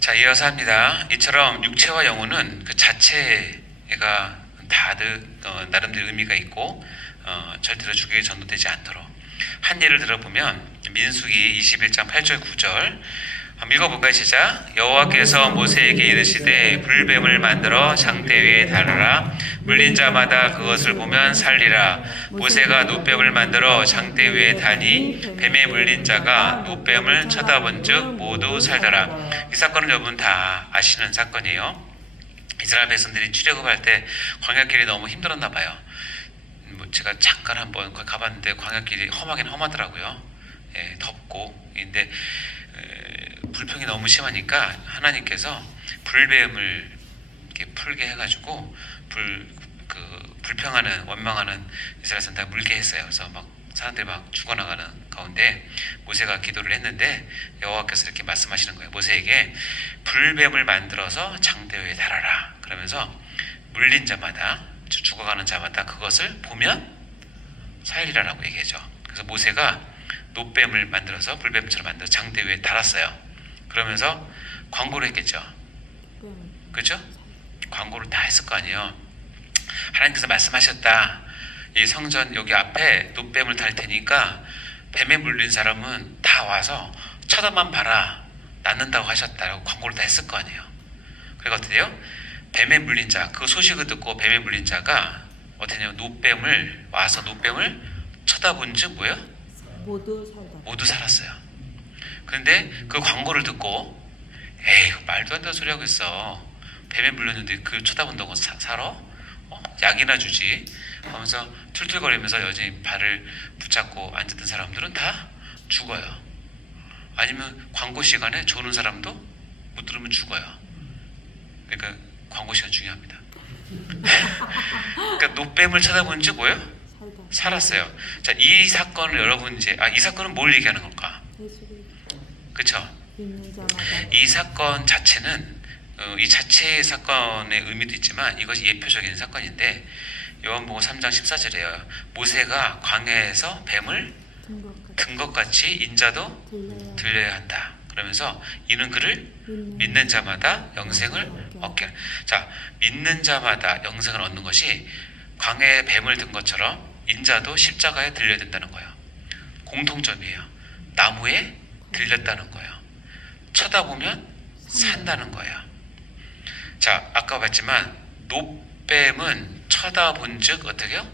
자, 이어서 합니다. 이처럼 육체와 영혼은 그 자체가 다 나름대로 의미가 있고 절대로 죽에게 전도되지 않도록 한 예를 들어보면 민수기 21장 8절 9절 읽어볼까요? 시작. 여호와께서 모세에게 이르시되 불뱀을 만들어 장대 위에 달아라. 물린 자마다 그것을 보면 살리라. 모세가 노뱀을 만들어 장대 위에 다니 뱀에 물린 자가 노뱀을 쳐다본즉 모두 살더라. 이 사건은 여러분 다 아시는 사건이에요. 이스라엘 백성들이 출애굽할 때 광야길이 너무 힘들었나 봐요. 제가 잠깐 한번 가봤는데 광야길이 험하긴 험하더라고요. 덥고. 근데 불평이 너무 심하니까 하나님께서 불뱀을 이렇게 풀게 해가지고 불평하는 원망하는 이스라엘 사람들 다 물게 했어요. 그래서 막 사람들이 막 죽어나가는 가운데 모세가 기도를 했는데 여호와께서 이렇게 말씀하시는 거예요. 모세에게 불뱀을 만들어서 장대 위에 달아라. 그러면서 물린 자마다 죽어가는 자마다 그것을 보면 살리라라고 얘기하죠. 그래서 모세가 노뱀을 만들어서 불뱀처럼 만들어서 장대 위에 달았어요. 그러면서 광고를 했겠죠. 그렇죠? 광고를 다 했을 거 아니에요. 하나님께서 말씀하셨다. 이 성전 여기 앞에 노뱀을 달 테니까 뱀에 물린 사람은 다 와서 쳐다만 봐라. 낫는다고 하셨다라고 광고를 다 했을 거 아니에요. 그리고 어떻게 돼요? 뱀에 물린 자, 그 소식을 듣고 뱀에 물린 자가 어떻게 되냐면 노뱀을 쳐다본 즉 뭐예요? 모두 살았어요. 그런데 그 광고를 듣고 에이 말도 안 되는 소리 하고 있어. 뱀에 물렸는데 그 쳐다본다고 살아? 약이나 주지 하면서 툴툴거리면서 여전히 발을 붙잡고 앉았던 사람들은 다 죽어요. 아니면 광고 시간에 조는 사람도 못 들으면 죽어요. 그러니까 광고 시간 중요합니다. 그러니까 노뱀을 쳐다본 즉 뭐예요? 살았어요. 자, 이 사건을 여러분 이 사건은 뭘 얘기하는 걸까? 그렇죠? 이 사건 자체는 이 자체의 사건의 의미도 있지만 이것이 예표적인 사건인데 요한복음 3장 14절이에요. 모세가 광야에서 뱀을 든 것 같이 인자도 들려야 한다. 그러면서 이는 그를 믿는 자마다 영생을 얻게. 자, 믿는 자마다 영생을 얻는 것이 광야에 뱀을 든 것처럼 인자도 십자가에 들려야 된다는 거예요. 공통점이에요. 나무에 들렸다는 거예요. 쳐다보면 산다는 거예요. 자, 아까 봤지만 노뱀은 쳐다본 즉 어떻게요?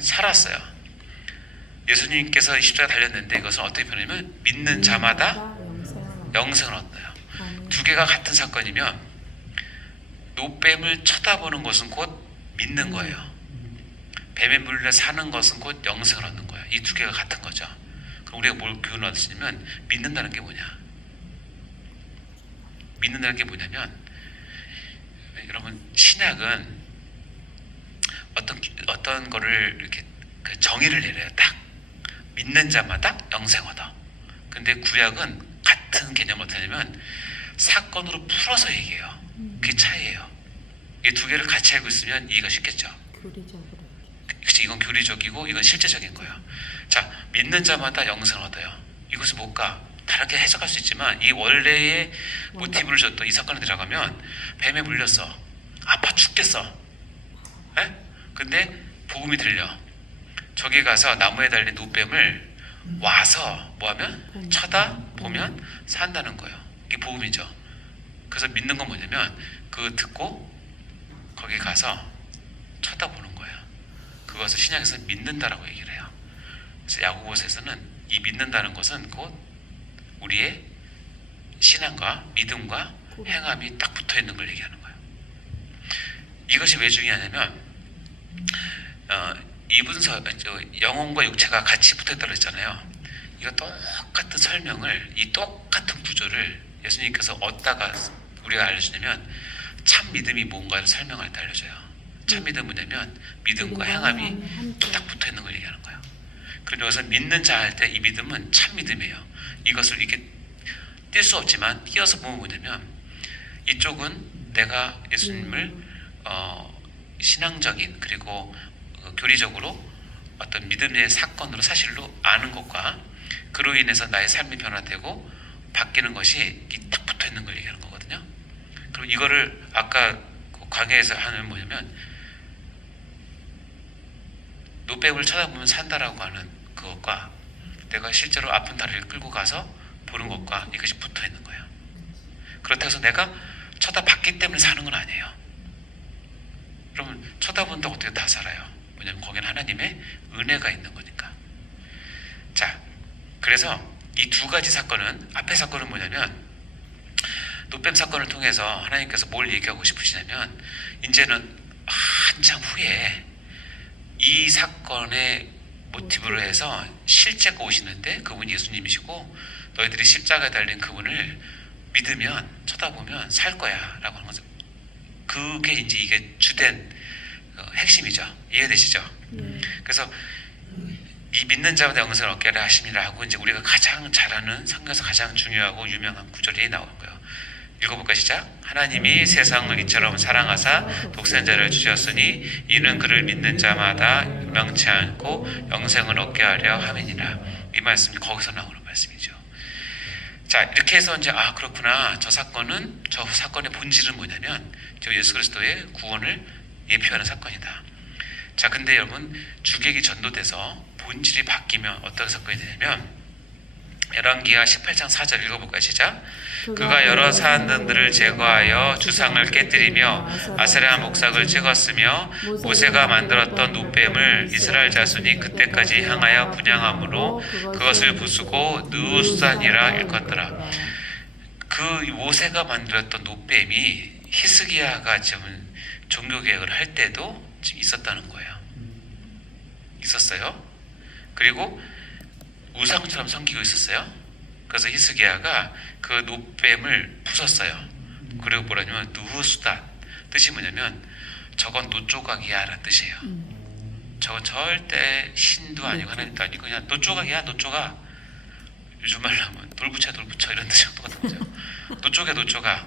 살았어요. 예수님께서 십자가에 달렸는데 이것은 어떻게 표현하냐면 믿는 자마다 영생을 얻어요. 두 개가 같은 사건이면 노뱀을 쳐다보는 것은 곧 믿는 거예요. 뱀에 물려 사는 것은 곧 영생을 얻는 거예요. 이 두 개가 같은 거죠. 그럼 우리가 뭘 교훈을 얻으시냐면 믿는다는 게 뭐냐? 믿는다는 게 뭐냐면 여러분 신약은 어떤 거를 이렇게 정의를 내려요. 딱 믿는 자마다 영생 얻어. 근데 구약은 같은 개념 어떻게 하냐면 사건으로 풀어서 얘기해요. 그게 차이예요. 이 두 개를 같이 알고 있으면 이해가 쉽겠죠. 그치, 이건 교리적이고 이건 실제적인 거예요. 자, 믿는 자마다 영생을 얻어요. 이것은 뭘까? 다르게 해석할 수 있지만 이 원래의 모티브를 줬던 이 사건에 들어가면 뱀에 물렸어. 아파 죽겠어. 에? 근데 복음이 들려. 저기 가서 나무에 달린 노뱀을 와서 뭐하면? 쳐다보면 산다는 거예요. 이게 복음이죠. 그래서 믿는 건 뭐냐면 그거 듣고 거기 가서 쳐다보는 거예요. 그것을 신약에서 믿는다라고 얘기를 해요. 그래서 야고보서에서는 이 믿는다는 것은 곧 우리의 신앙과 믿음과 행함이 딱 붙어있는 걸 얘기하는 거예요. 이것이 왜 중요하냐면 이분서 영혼과 육체가 같이 붙어있다고 했잖아요. 이거 똑같은 설명을 이 똑같은 구조를 예수님께서 얻다가 우리가 알려주냐면 참 믿음이 뭔가를 설명할 때 알려줘요. 참 믿음은 뭐냐면 믿음과 행함이 딱 붙어있는 걸 얘기하는 거예요. 그래서 믿는 자 할 때 이 믿음은 참 믿음이에요. 이것을 이렇게 뛸 수 없지만 띄어서 보면 뭐냐면 이쪽은 내가 예수님을 신앙적인 그리고 교리적으로 어떤 믿음의 사건으로 사실로 아는 것과 그로 인해서 나의 삶이 변화되고 바뀌는 것이 딱 붙어있는 걸 얘기하는 거거든요. 여러분 이거를 아까 그 광야에서 하는 뭐냐면 노뱀을 쳐다보면 산다라고 하는 그것과 내가 실제로 아픈 다리를 끌고 가서 보는 것과 이것이 붙어 있는 거예요. 그렇다고 해서 내가 쳐다봤기 때문에 사는 건 아니에요. 그러면 쳐다본다고 어떻게 다 살아요? 뭐냐면 거기는 하나님의 은혜가 있는 거니까. 자, 그래서 이 두 가지 사건은, 앞에 사건은 뭐냐면 노뱀 사건을 통해서 하나님께서 뭘 얘기하고 싶으시냐면 이제는 한참 후에 이 사건의 모티브로 해서 실제가 오시는데 그분이 예수님이시고 너희들이 십자가에 달린 그분을 믿으면 쳐다보면 살 거야 라고 하는 거죠. 그게 이제 이게 주된 핵심이죠. 이해되시죠? 그래서 이 믿는 자마다 영생을 얻게 하려 하심이라 하고 이제 우리가 가장 잘 아는 성경에서 가장 중요하고 유명한 구절이 나오는 거예요. 읽어볼까 시작. 하나님이 세상을 이처럼 사랑하사 독생자를 주셨으니 이는 그를 믿는 자마다 멸망치 않고 영생을 얻게 하려 함이니라. 이 말씀이 거기서 나오는 말씀이죠. 자, 이렇게 해서 이제 그렇구나. 저 사건의 본질은 뭐냐면 저 예수 그리스도의 구원을 예표하는 사건이다. 자, 근데 여러분 주객이 전도돼서 본질이 바뀌면 어떤 사건이 되냐면 열왕기하 18장 4절 읽어볼까요? 시작. 그가 여러 사람들을 제거하여 주상을 깨뜨리며 아세라 목삭을 찍었으며 모세가 만들었던 노뱀을 이스라엘 자손이 그때까지 향하여 분향함으로 그것을 부수고 느우산이라 일컫더라. 그 모세가 만들었던 노뱀이 히스기야가 지금 종교개혁을 할 때도 지금 있었다는 거예요. 있었어요. 그리고 우상처럼 섬기고 있었어요. 그래서 히스기야가 그 노뱀을 부쉈어요. 그리고 뭐라냐면 누후수다, 뜻이 뭐냐면 저건 노조각이야 라는 뜻이에요. 저건 절대 신도 아니고 하나님도 아니고 그냥 노조각이야, 노조각. 요즘 말로 하면 돌부처 이런 뜻이랑 똑같은 거죠. 노조각.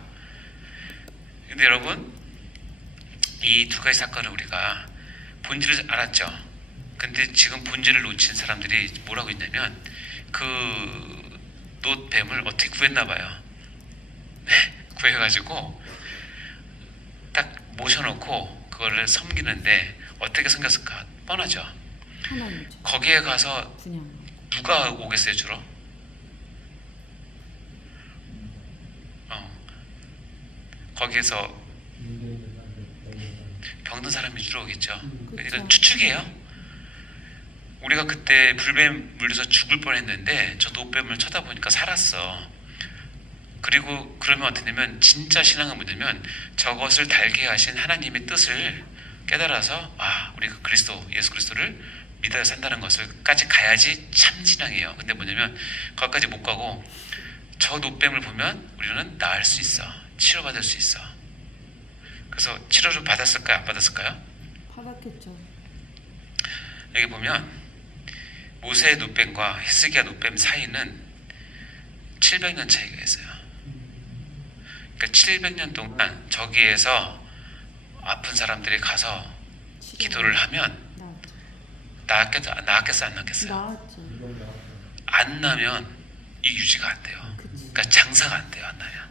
근데 여러분 이 두 가지 사건을 우리가 본질을 알았죠. 근데 지금 본질을 놓친 사람들이 뭐라고 했냐면 그 노뱀을 어떻게 구했나 봐요. 구해가지고 딱 모셔놓고 그거를 섬기는데 어떻게 섬겼을까? 뻔하죠. 거기에 가서 누가 오겠어요 주로? 거기에서 병든 사람이 주로 오겠죠. 그러니까 추측이에요. 우리가 그때 불뱀 물려서 죽을 뻔했는데 저 노뱀을 쳐다보니까 살았어. 그리고 그러면 어떻게 되면 진짜 신앙은 뭐냐면 저것을 달게 하신 하나님의 뜻을 깨달아서 우리가 예수 그리스도를 믿어야 산다는 것을까지 가야지 참 신앙이에요. 근데 뭐냐면 거기까지 못 가고 저 노뱀을 보면 우리는 나을 수 있어. 치료받을 수 있어. 그래서 치료를 받았을까요? 안 받았을까요? 받았겠죠. 여기 보면 모세의 노뱀과 히스기야 노뱀 사이는 700년 차이가 있어요. 그러니까 700년 동안 저기에서 아픈 사람들이 가서 기도를 하면 나았겠어, 안 나았겠어요? 나았죠. 안 나면 이 유지가 안 돼요. 그러니까 장사가 안 돼요. 안 나면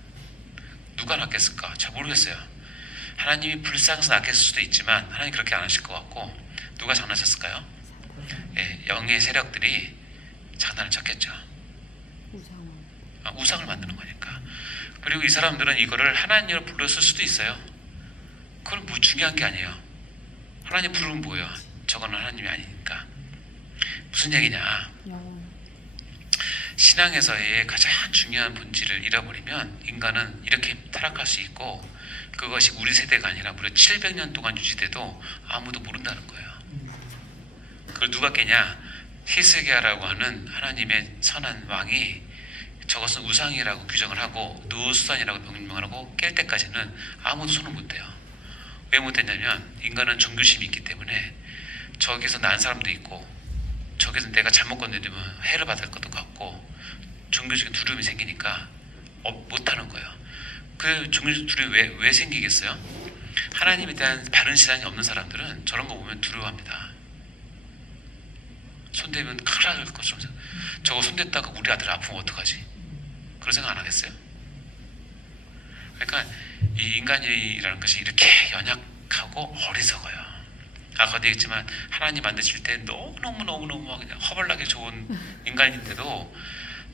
누가 낫겠을까? 잘 모르겠어요. 하나님이 불쌍해서 낫겠을 수도 있지만 하나님 그렇게 안 하실 것 같고 누가 장난쳤을까요? 영의 세력들이 장난을 쳤겠죠. 우상을 만드는 거니까. 그리고 이 사람들은 이거를 하나님으로 불렀을 수도 있어요. 그건 뭐 중요한 게 아니에요. 하나님 부르면 뭐예요? 저거는 하나님이 아니니까. 무슨 얘기냐? 신앙에서의 가장 중요한 본질을 잃어버리면 인간은 이렇게 타락할 수 있고 그것이 우리 세대가 아니라 무려 700년 동안 유지돼도 아무도 모른다는 거예요. 그걸 누가 깨냐? 히스기야라고 하는 하나님의 선한 왕이 저것은 우상이라고 규정을 하고 느우수산이라고 명명을 하고 깰 때까지는 아무도 손을 못 대요. 왜 못 대냐면 인간은 종교심이 있기 때문에 저기서 난 사람도 있고 저기서 내가 잘못 건드리면 해를 받을 것도 같고 종교적인 두려움이 생기니까 못하는 거예요. 그 종교적 두려움이 왜 생기겠어요? 하나님에 대한 바른 신앙이 없는 사람들은 저런 거 보면 두려워합니다. 손대면 큰일 날 것처럼 저거 손댔다가 우리 아들 아프면 어떡하지? 그런 생각 안 하겠어요? 그러니까 이 인간이라는 것이 이렇게 연약하고 어리석어요. 아까 얘기했지만 하나님 만드실 때 너무너무 그냥 허벌나게 좋은 인간인데도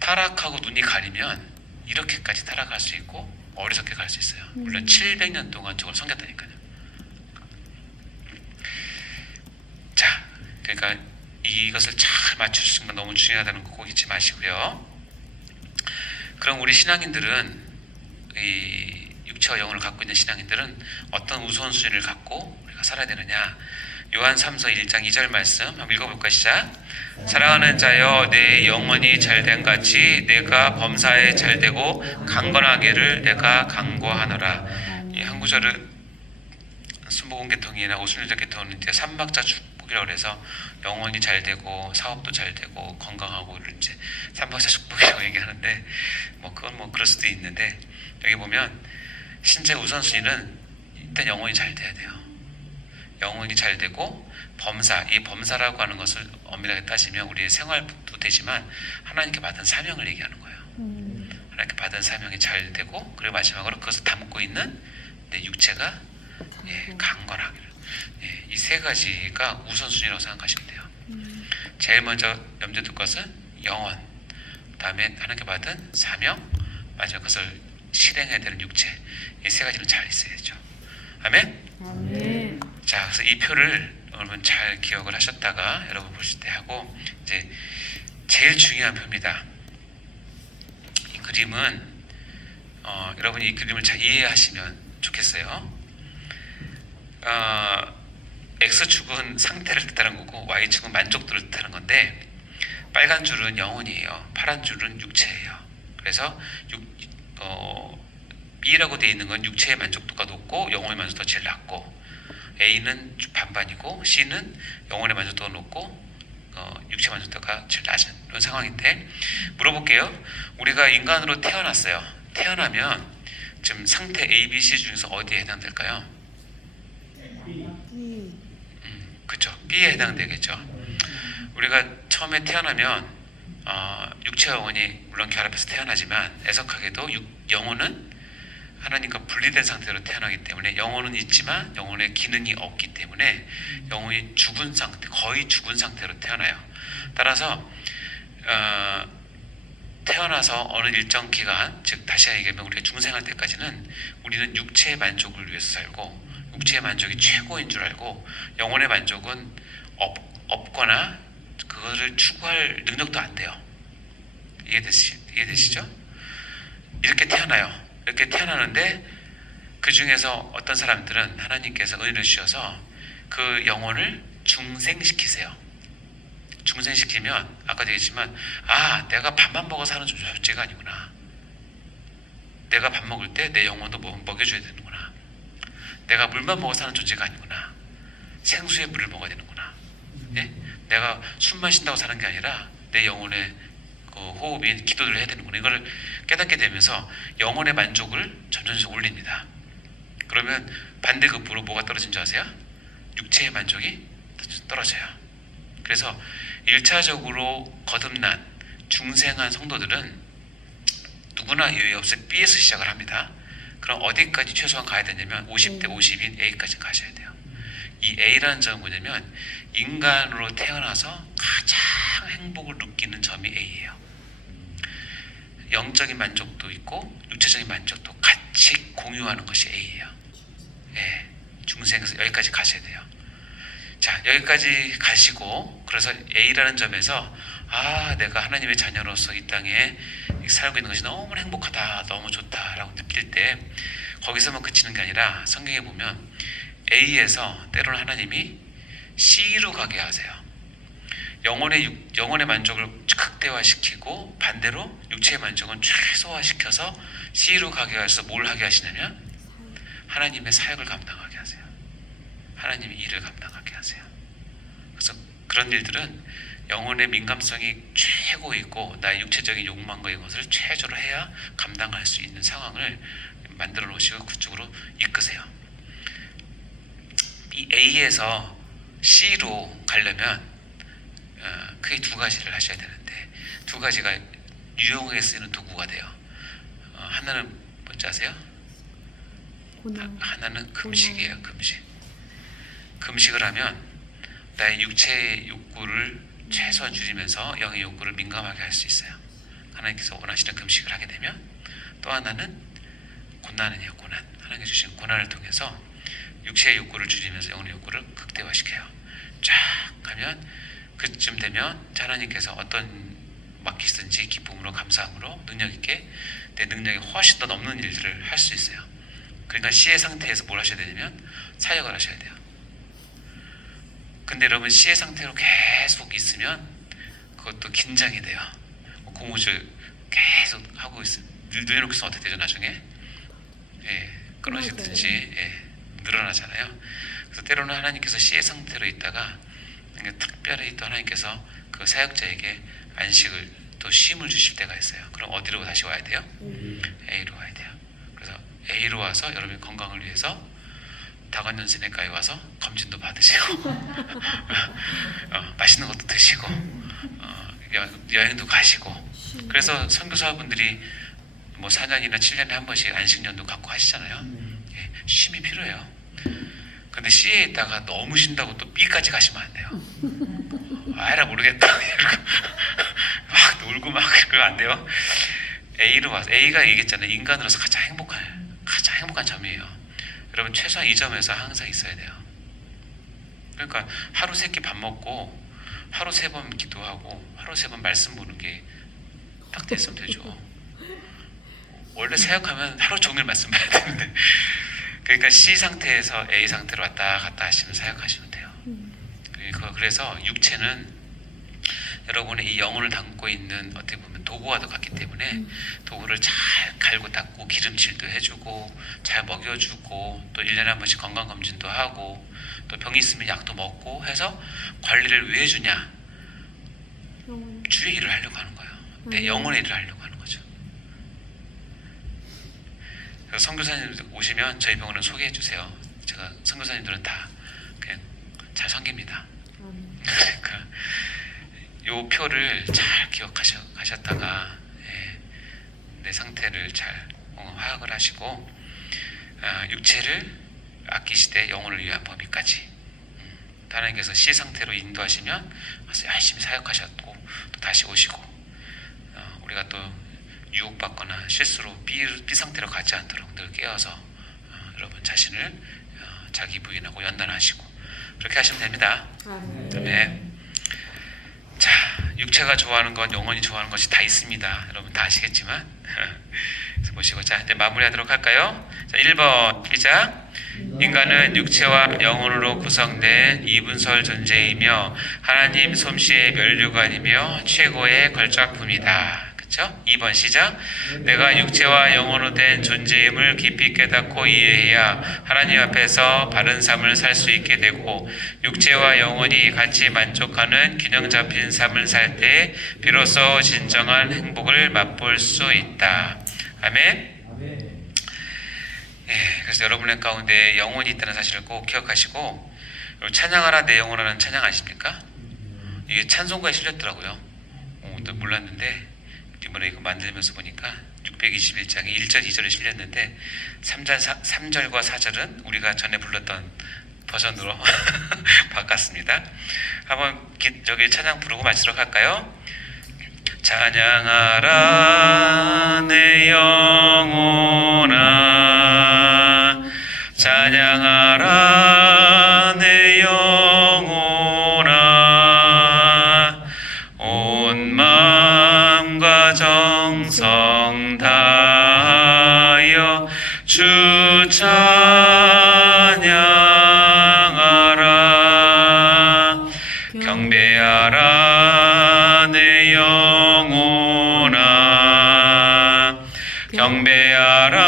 타락하고 눈이 가리면 이렇게까지 타락할 수 있고 어리석게 갈 수 있어요. 물론 700년 동안 저걸 섬겼다니까요. 자, 그러니까 이것을 잘 맞추시는 건 너무 중요하다는 거 꼭 잊지 마시고요. 그럼 우리 신앙인들은 이 육체와 영혼을 갖고 있는 신앙인들은 어떤 우선순위를 갖고 우리가 살아야 되느냐? 요한 3서 1장 2절 말씀 한번 읽어볼까? 시작. 사랑하는 자여, 내 영혼이 잘된 같이 내가 범사에 잘되고 강건하기를 내가 간구하노라. 이 한 구절은 순복음 계통이나 오순절자 계통은 이제 삼박자 축복이라고 해서 영혼이 잘되고 사업도 잘되고 건강하고 이제 삼박자 축복이라고 얘기하는데 그건 그럴 수도 있는데 여기 보면 신체 우선순위는 일단 영혼이 잘 돼야 돼요. 영혼이 잘 되고 이 범사라고 하는 것을 엄밀하게 따지면 우리의 생활도 되지만 하나님께 받은 사명을 얘기하는 거예요. 하나님께 받은 사명이 잘 되고 그리고 마지막으로 그것을 담고 있는 내 육체가 강건하기를. 이 세 가지가 우선순위라고 생각하시면 돼요. 제일 먼저 염두에 둘 것은 영혼, 그다음에 하나님께 받은 사명, 마지막 그것을 실행해야 되는 육체. 이 세 가지는 잘 있어야죠. 아멘? 아멘. 자, 그래서 이 표를 여러분 잘 기억을 하셨다가 여러분 보실 때 하고 이제 제일 중요한 표입니다. 이 그림은 여러분이 이 그림을 잘 이해하시면 좋겠어요. X축은 상태를 뜻하는 거고 Y축은 만족도를 뜻하는 건데 빨간 줄은 영혼이에요. 파란 줄은 육체예요. 그래서 B라고 되어 있는 건 육체의 만족도가 높고 영혼의 만족도가 제일 낮고 A는 반반이고 C는 영혼의 만족도가 높고 육체 만족도가 제일 낮은 이런 상황인데 물어볼게요. 우리가 인간으로 태어났어요. 태어나면 지금 상태 A, B, C 중에서 어디에 해당될까요? 그렇죠. B에 해당되겠죠. 우리가 처음에 태어나면 육체와 영혼이 물론 결합해서 태어나지만 애석하게도 영혼은 하나님과 분리된 상태로 태어나기 때문에 영혼은 있지만 영혼의 기능이 없기 때문에 영혼이 죽은 상태, 거의 죽은 상태로 태어나요. 따라서 태어나서 어느 일정 기간, 즉 다시 얘기하면 우리가 중생할 때까지는 우리는 육체의 만족을 위해서 살고 육체의 만족이 최고인 줄 알고 영혼의 만족은 없거나 그거를 추구할 능력도 안 돼요. 이해되시죠? 이렇게 태어나요. 이렇게 태어나는데 그 중에서 어떤 사람들은 하나님께서 은혜를 주셔서 그 영혼을 중생시키세요. 중생시키면 아까도 얘기했지만 내가 밥만 먹어 사는 존재가 아니구나. 내가 밥 먹을 때 내 영혼도 먹여줘야 되는구나. 내가 물만 먹어 사는 존재가 아니구나. 생수의 물을 먹어야 되는구나. 예? 내가 숨 마신다고 사는 게 아니라 내 영혼의 호흡인 기도를 해야 되는구나. 이거를 깨닫게 되면서 영혼의 만족을 점점 올립니다. 그러면 반대급부로 뭐가 떨어진 줄 아세요? 육체의 만족이 떨어져요. 그래서 1차적으로 거듭난 중생한 성도들은 누구나 예외 없이 B에서 시작을 합니다. 그럼 어디까지 최소한 가야 되냐면 50대 50인 A까지 가셔야 돼요. 이 A라는 점은 뭐냐면 인간으로 태어나서 가장 행복을 느끼는 점이 A예요. 영적인 만족도 있고 육체적인 만족도 같이 공유하는 것이 A예요. 예, 중생에서 여기까지 가셔야 돼요. 자, 여기까지 가시고 그래서 A라는 점에서 내가 하나님의 자녀로서 이 땅에 살고 있는 것이 너무 행복하다, 너무 좋다라고 느낄 때 거기서만 그치는 게 아니라 성경에 보면 A에서 때로는 하나님이 C로 가게 하세요. 영혼의 만족을 극대화시키고 반대로 육체의 만족은 최소화시켜서 C로 가게 해서 뭘 하게 하시냐면 하나님의 사역을 감당하게 하세요. 하나님의 일을 감당하게 하세요. 그래서 그런 일들은 영혼의 민감성이 최고 있고 나의 육체적인 욕망과 이것을 최저로 해야 감당할 수 있는 상황을 만들어 놓으시고 그쪽으로 이끄세요. 이 A에서 C로 가려면 크게 두 가지를 하셔야 되는데 두 가지가 유용하게 쓰이는 도구가 돼요. 하나는 뭔지 아세요? 고난. 하나는 금식이에요. 금식을 하면 나의 육체의 욕구를 최소한 줄이면서 영의 욕구를 민감하게 할 수 있어요. 하나님께서 원하시는 금식을 하게 되면. 또 하나는 고난이에요. 고난. 하나님께서 주신 고난을 통해서 육체의 욕구를 줄이면서 영의 욕구를 극대화시켜요. 쫙 하면 그쯤 되면 하나님께서 어떤 맡기시든지 기쁨으로 감사함으로 능력 있게 내 능력이 훨씬 더 넘는 일들을 할 수 있어요. 그러니까 시의 상태에서 뭘 하셔야 되냐면 사역을 하셔야 돼요. 근데 여러분 시의 상태로 계속 있으면 그것도 긴장이 돼요. 고무줄 계속 하고 있으면 늘려놓고 있으면 어떻게 되죠 나중에? 끊어지든지 늘어나잖아요. 그래서 때로는 하나님께서 시의 상태로 있다가 특별히 또 하나님께서 그 사역자에게 안식을 또 쉼을 주실 때가 있어요. 그럼 어디로 다시 와야 돼요? A로 와야 돼요. 그래서 A로 와서 여러분의 건강을 위해서 다관연세내과에 와서 검진도 받으시고 맛있는 것도 드시고 여행도 가시고. 그래서 선교사분들이 뭐 4년이나 7년에 한 번씩 안식년도 갖고 하시잖아요. 쉼이 필요해요. 근데 C에 있다가 너무 쉰다고 또 B까지 가시면 안 돼요. 알아 모르겠다 이러고 막 놀고 막 그러면 안 돼요. A로 와서 A가 얘기했잖아요. 인간으로서 가장 행복한 점이에요. 여러분 최소한 이 점에서 항상 있어야 돼요. 그러니까 하루 3끼 밥 먹고 하루 3번 기도하고 하루 3번 말씀 보는 게 딱 됐으면 되죠. 원래 사역하면 하루 종일 말씀 봐야 되는데 그러니까 C 상태에서 A 상태로 왔다 갔다 하시면 사역하시면 돼요. 그래서 육체는 여러분의 이 영혼을 담고 있는 어떻게 보면 도구와도 같기 때문에 도구를 잘 갈고 닦고 기름칠도 해주고 잘 먹여주고 또 1년에 한 번씩 건강검진도 하고 또 병이 있으면 약도 먹고 해서 관리를 왜 해주냐? 주의 일을 하려고 하는 거예요. 내 영혼의 일을 하려고 하는 거죠. 그래서 선교사님들 오시면 저희 병원을 소개해 주세요. 제가 선교사님들은 다 그냥 잘 섬깁니다. 그러니까 요 표를 잘 기억하셨다가 내 상태를 잘 화학을 하시고 육체를 아끼시되 영혼을 위한 범위까지 하나님께서 시 상태로 인도하시면 가서 열심히 사역하셨고 또 다시 오시고 우리가 또 유혹받거나 실수로 B 상태로 가지 않도록 늘 깨어서 여러분 자신을 자기 부인하고 연단하시고 그렇게 하시면 됩니다. 네. 자, 육체가 좋아하는 것, 영혼이 좋아하는 것이 다 있습니다. 여러분 다 아시겠지만 그래서 보시고 자 이제 마무리하도록 할까요? 자 1번 시작. 인간은 육체와 영혼으로 구성된 이분설 존재이며 하나님 솜씨의 면류관이며 최고의 걸작품이다. 그렇죠? 2번 시작. 내가 육체와 영혼으로 된 존재임을 깊이 깨닫고 이해해야 하나님 앞에서 바른 삶을 살 수 있게 되고 육체와 영혼이 같이 만족하는 균형 잡힌 삶을 살 때 비로소 진정한 행복을 맛볼 수 있다. 아멘. 그래서 여러분의 가운데 영혼이 있다는 사실을 꼭 기억하시고 찬양하라 내 영혼이라는 찬양 아십니까? 이게 찬송가에 실렸더라고요. 또 몰랐는데 이번에 이거 만들면서 보니까 621장에 1절 2절에 실렸는데 3절과 4절은 우리가 전에 불렀던 버전으로 바꿨습니다. 한번 저기 찬양 부르고 마치도록 할까요? 찬양하라 내 영혼아 찬양하라 내 영혼아 온 마음과 정성 다하여 주 찬양하라 경배하라 내 영혼아 경배하라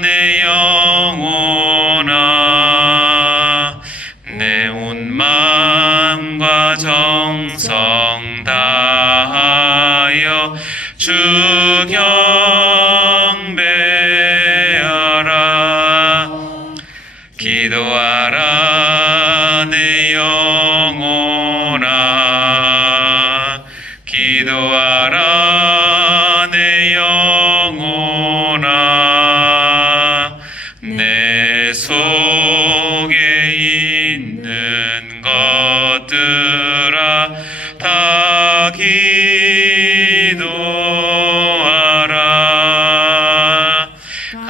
내 영혼아 내 온 마음과 정성 다하여 주 경배하라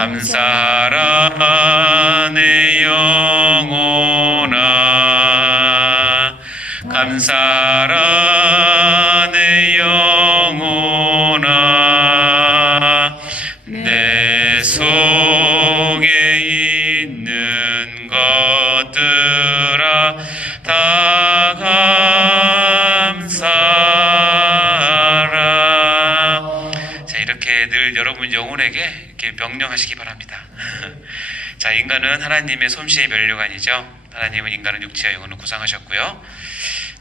감사하라 내 영혼아 감사하라 내 영혼아 내 속에 있는 것들아 다 감사하라. 자, 이렇게 늘 여러분 영혼에게 이렇게 명령하시기 바랍니다. 자, 인간은 하나님의 솜씨의 면류관이죠. 하나님은 인간은 육체와 영혼을 구성하셨고요.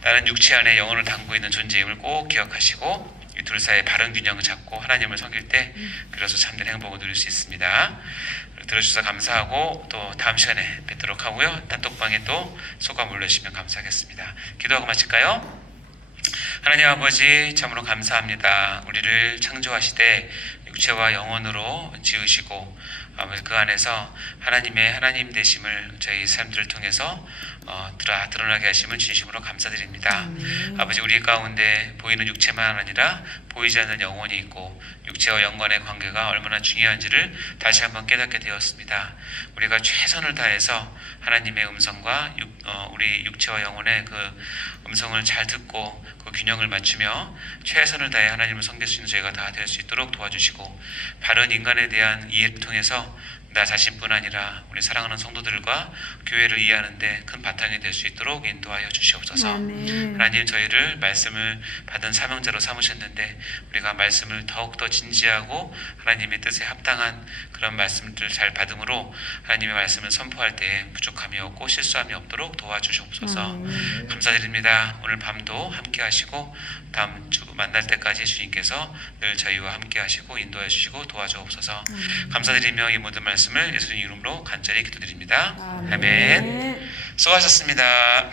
나는 육체 안에 영혼을 담고 있는 존재임을 꼭 기억하시고 이 둘 사이의 바른 균형을 잡고 하나님을 섬길 때 비로소 참된 행복을 누릴 수 있습니다. 들어주셔서 감사하고 또 다음 시간에 뵙도록 하고요. 단톡방에 또 소감 올려주시면 감사하겠습니다. 기도하고 마칠까요? 하나님 아버지 참으로 감사합니다. 우리를 창조하시되 육체와 영혼으로 지으시고 그 안에서 하나님의 하나님 되심을 저희 삶들을 통해서 드러나게 하심을 진심으로 감사드립니다. 아버지 우리 가운데 보이는 육체만 아니라 보이지 않는 영혼이 있고 육체와 영혼의 관계가 얼마나 중요한지를 다시 한번 깨닫게 되었습니다. 우리가 최선을 다해서 하나님의 음성과 우리 육체와 영혼의 그 음성을 잘 듣고 그 균형을 맞추며 최선을 다해 하나님을 섬길 수 있는 저희가 다 될 수 있도록 도와주시고 바른 인간에 대한 이해를 통해서 나 자신뿐 아니라 우리 사랑하는 성도들과 교회를 이해하는데 큰 바탕이 될 수 있도록 인도하여 주시옵소서. 하나님 저희를 말씀을 받은 사명자로 삼으셨는데 우리가 말씀을 더욱더 진지하고 하나님의 뜻에 합당한 그런 말씀들을 잘 받음으로 하나님의 말씀을 선포할 때에 부족함이 없고 실수함이 없도록 도와주시옵소서. 감사드립니다. 오늘 밤도 함께 하시고 다음 주 만날 때까지 주님께서 늘 저희와 함께 하시고 인도해 주시고 도와주옵소서. 감사드리며 이 모든 말씀을 예수님 이름으로 간절히 기도드립니다. 아멘. 수고하셨습니다.